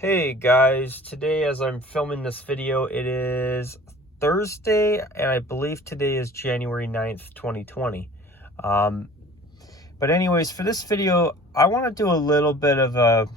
Hey guys, today as I'm filming this video, it is Thursday, and I believe today is January 9th, 2020. But anyways, for this video, I want to do a little bit of a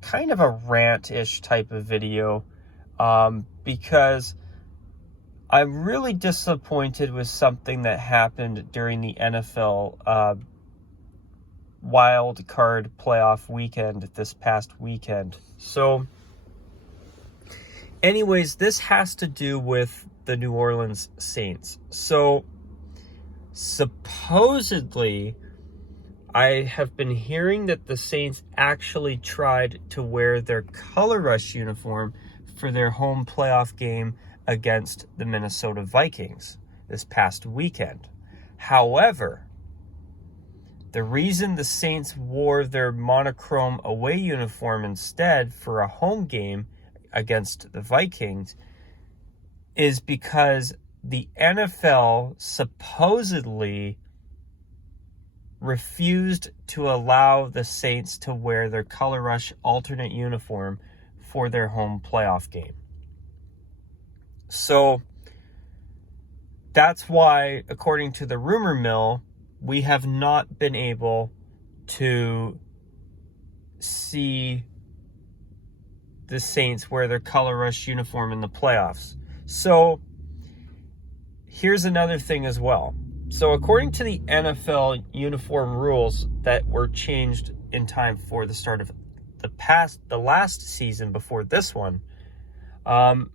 kind of a rant-ish type of video because I'm really disappointed with something that happened during the NFL wild card playoff weekend this past weekend. So anyways, this has to do with the New Orleans Saints. So supposedly I have been hearing that the Saints actually tried to wear their color rush uniform for their home playoff game against the Minnesota Vikings this past weekend. However, the reason the Saints wore their monochrome away uniform instead for a home game against the Vikings is because the NFL supposedly refused to allow the Saints to wear their color rush alternate uniform for their home playoff game. So that's why, according to the rumor mill, we have not been able to see the Saints wear their color rush uniform in the playoffs. So here's another thing as well. So according to the NFL uniform rules that were changed in time for the start of the last season before this one, the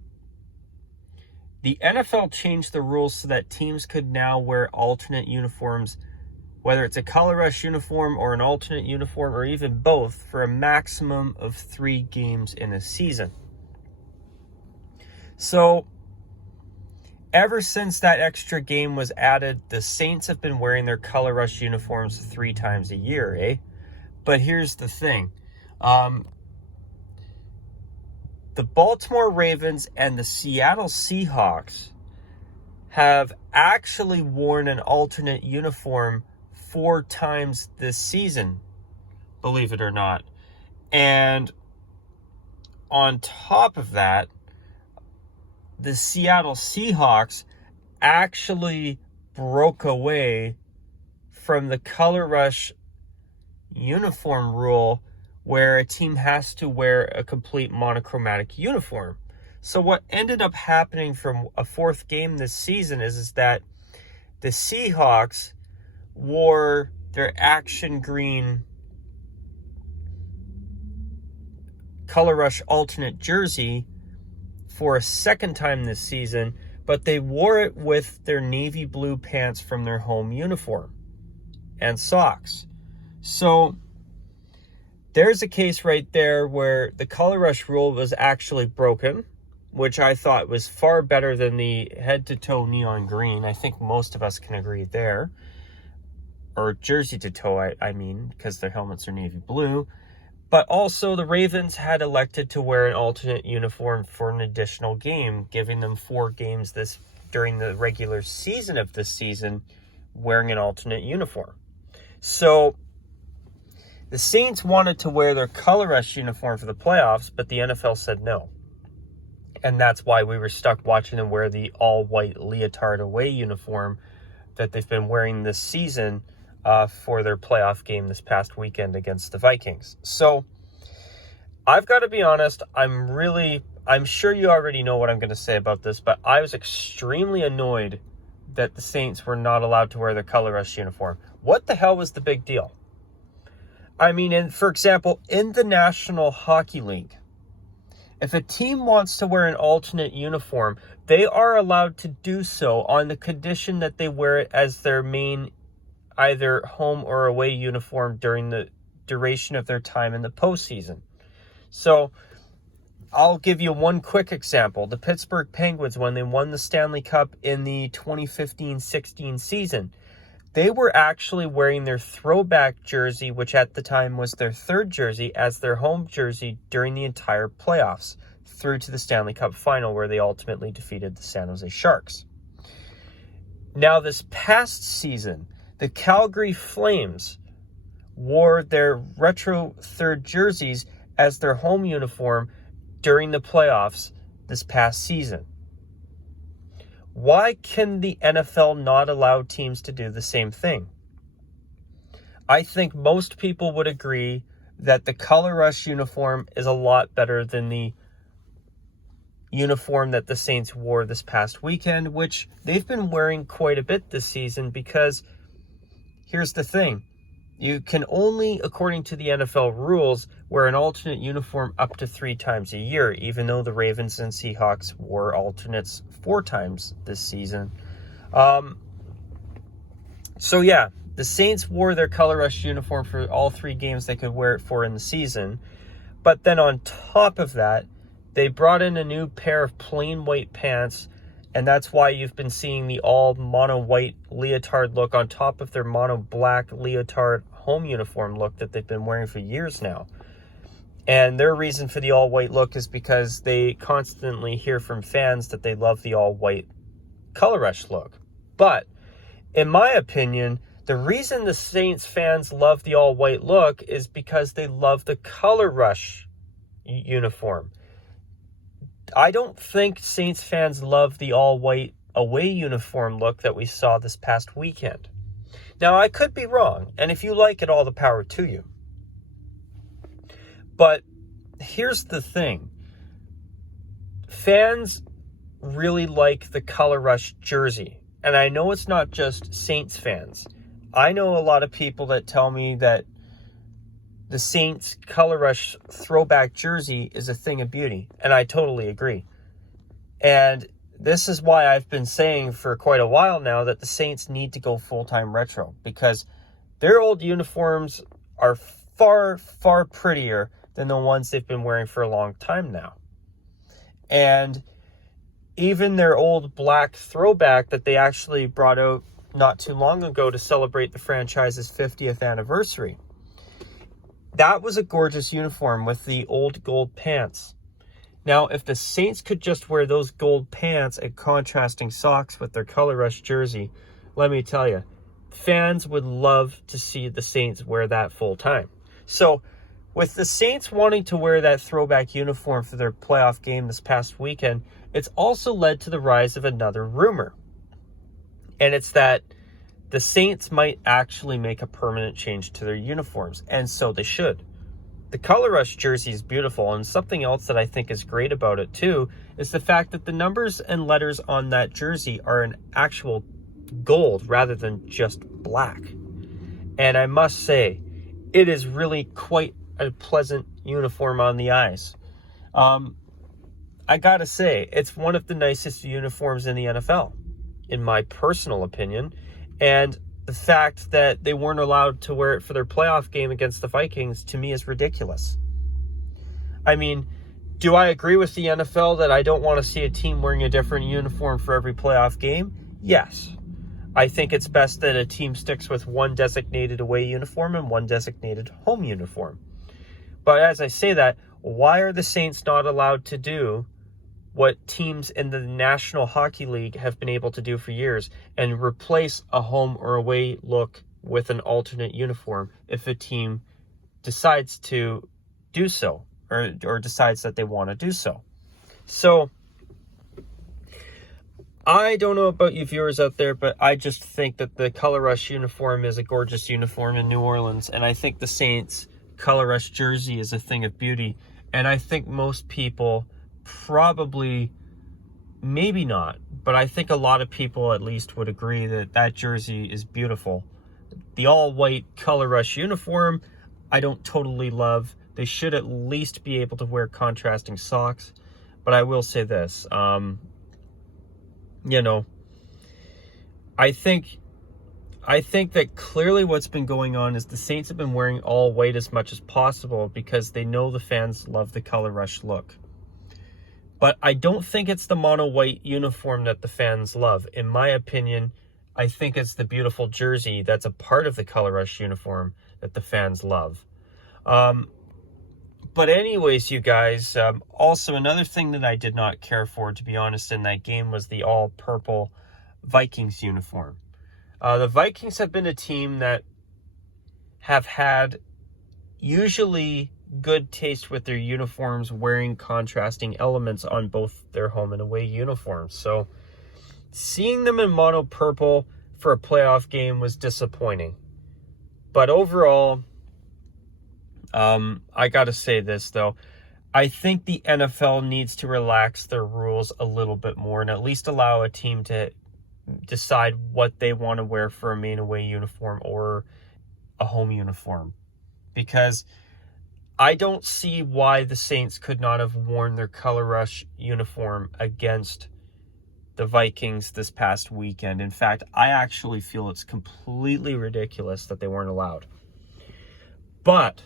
NFL changed the rules so that teams could now wear alternate uniforms, whether it's a color rush uniform or an alternate uniform or even both, for a maximum of 3 games in a season. So ever since that extra game was added, the Saints have been wearing their color rush uniforms 3 times a year, eh? But here's the thing. The Baltimore Ravens and the Seattle Seahawks have actually worn an alternate uniform 4 times this season, believe it or not. And on top of that, the Seattle Seahawks actually broke away from the color rush uniform rule where a team has to wear a complete monochromatic uniform. So what ended up happening from a 4th game this season is that the Seahawks wore their action green color rush alternate jersey for a 2nd time this season, but they wore it with their navy blue pants from their home uniform and socks. So there's a case right there where the color rush rule was actually broken, which I thought was far better than the head-to-toe neon green. I think most of us can agree there. Or jersey-to-toe, I mean, because their helmets are navy blue. But also, the Ravens had elected to wear an alternate uniform for an additional game, giving them 4 games during the regular season of this season wearing an alternate uniform. So the Saints wanted to wear their color rush uniform for the playoffs, but the NFL said no. And that's why we were stuck watching them wear the all-white leotard away uniform that they've been wearing this season for their playoff game this past weekend against the Vikings. So I've got to be honest, I'm sure you already know what I'm going to say about this, but I was extremely annoyed that the Saints were not allowed to wear their color rush uniform. What the hell was the big deal? I mean, for example, in the National Hockey League, if a team wants to wear an alternate uniform, they are allowed to do so on the condition that they wear it as their main either home or away uniform during the duration of their time in the postseason. So I'll give you one quick example. The Pittsburgh Penguins, when they won the Stanley Cup in the 2015-16 season, they were actually wearing their throwback jersey, which at the time was their 3rd jersey, as their home jersey during the entire playoffs through to the Stanley Cup final, where they ultimately defeated the San Jose Sharks. Now, this past season, the Calgary Flames wore their retro 3rd jerseys as their home uniform during the playoffs this past season. Why can the NFL not allow teams to do the same thing? I think most people would agree that the Color Rush uniform is a lot better than the uniform that the Saints wore this past weekend, which they've been wearing quite a bit this season, because here's the thing. You can only, according to the NFL rules, wear an alternate uniform up to 3 times a year, even though the Ravens and Seahawks wore alternates 4 times this season. So yeah, the Saints wore their Color Rush uniform for all 3 games they could wear it for in the season. But then on top of that, they brought in a new pair of plain white pants, and that's why you've been seeing the all mono white leotard look on top of their mono black leotard home uniform look that they've been wearing for years now. And their reason for the all white look is because they constantly hear from fans that they love the all white Color Rush look. But in my opinion, the reason the Saints fans love the all white look is because they love the Color Rush uniform. I don't think Saints fans love the all-white away uniform look that we saw this past weekend. Now, I could be wrong, and if you like it, all the power to you. But here's the thing. Fans really like the Color Rush jersey, and I know it's not just Saints fans. I know a lot of people that tell me that the Saints Color Rush throwback jersey is a thing of beauty, and I totally agree. And this is why I've been saying for quite a while now that the Saints need to go full-time retro, because their old uniforms are far, far prettier than the ones they've been wearing for a long time now. And even their old black throwback that they actually brought out not too long ago to celebrate the franchise's 50th anniversary, that was a gorgeous uniform with the old gold pants. Now, if the Saints could just wear those gold pants and contrasting socks with their Color Rush jersey, let me tell you, fans would love to see the Saints wear that full time. So, with the Saints wanting to wear that throwback uniform for their playoff game this past weekend, it's also led to the rise of another rumor. And it's that the Saints might actually make a permanent change to their uniforms, and so they should. The Color Rush jersey is beautiful, and something else that I think is great about it too is the fact that the numbers and letters on that jersey are an actual gold rather than just black. And I must say, it is really quite a pleasant uniform on the eyes. I gotta say, it's one of the nicest uniforms in the NFL, in my personal opinion. And the fact that they weren't allowed to wear it for their playoff game against the Vikings, to me, is ridiculous. I mean, do I agree with the NFL that I don't want to see a team wearing a different uniform for every playoff game? Yes. I think it's best that a team sticks with one designated away uniform and one designated home uniform. But as I say that, why are the Saints not allowed to do what teams in the National Hockey League have been able to do for years and replace a home or away look with an alternate uniform if a team decides to do so or decides that they want to do so? So I don't know about you viewers out there, but I just think that the Color Rush uniform is a gorgeous uniform in New Orleans, and I think the Saints Color Rush jersey is a thing of beauty. And I think most people probably, maybe not, but I think a lot of people at least would agree that that jersey is beautiful. The all-white Color Rush uniform, I don't totally love. They should at least be able to wear contrasting socks. But I will say this, I think that clearly what's been going on is the Saints have been wearing all white as much as possible because they know the fans love the Color Rush look. But I don't think it's the mono white uniform that the fans love. In my opinion, I think it's the beautiful jersey that's a part of the Color Rush uniform that the fans love. But anyways, you guys, also another thing that I did not care for, to be honest, in that game was the all-purple Vikings uniform. The Vikings have been a team that have had usually good taste with their uniforms, wearing contrasting elements on both their home and away uniforms. So seeing them in mono purple for a playoff game was disappointing. But overall, I got to say this, though. I think the NFL needs to relax their rules a little bit more and at least allow a team to decide what they want to wear for a main away uniform or a home uniform. Because I don't see why the Saints could not have worn their Color Rush uniform against the Vikings this past weekend. In fact, I actually feel it's completely ridiculous that they weren't allowed. But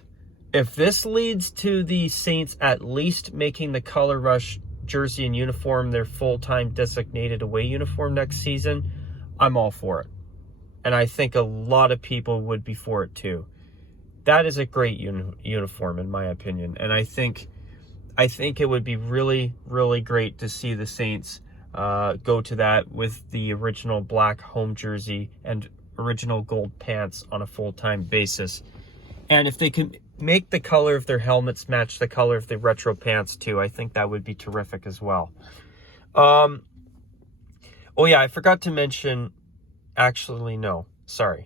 if this leads to the Saints at least making the Color Rush jersey and uniform their full-time designated away uniform next season, I'm all for it. And I think a lot of people would be for it too. That is a great uniform in my opinion. And I think it would be really, really great to see the Saints go to that with the original black home jersey and original gold pants on a full-time basis. And if they can make the color of their helmets match the color of the retro pants too, I think that would be terrific as well. Oh yeah, I forgot to mention, actually no, sorry.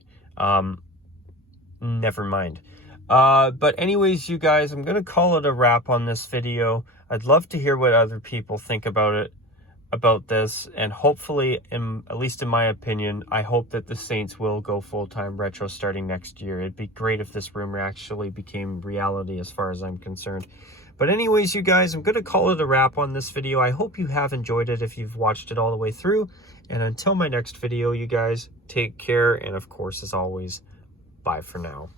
Never mind. But anyways, you guys, I'm going to call it a wrap on this video. I'd love to hear what other people think about this, and hopefully, at least in my opinion, I hope that the Saints will go full-time retro starting next year. It'd be great if this rumor actually became reality as far as I'm concerned. But anyways, you guys, I'm going to call it a wrap on this video. I hope you have enjoyed it if you've watched it all the way through. And until my next video, you guys, take care. And of course, as always, bye for now.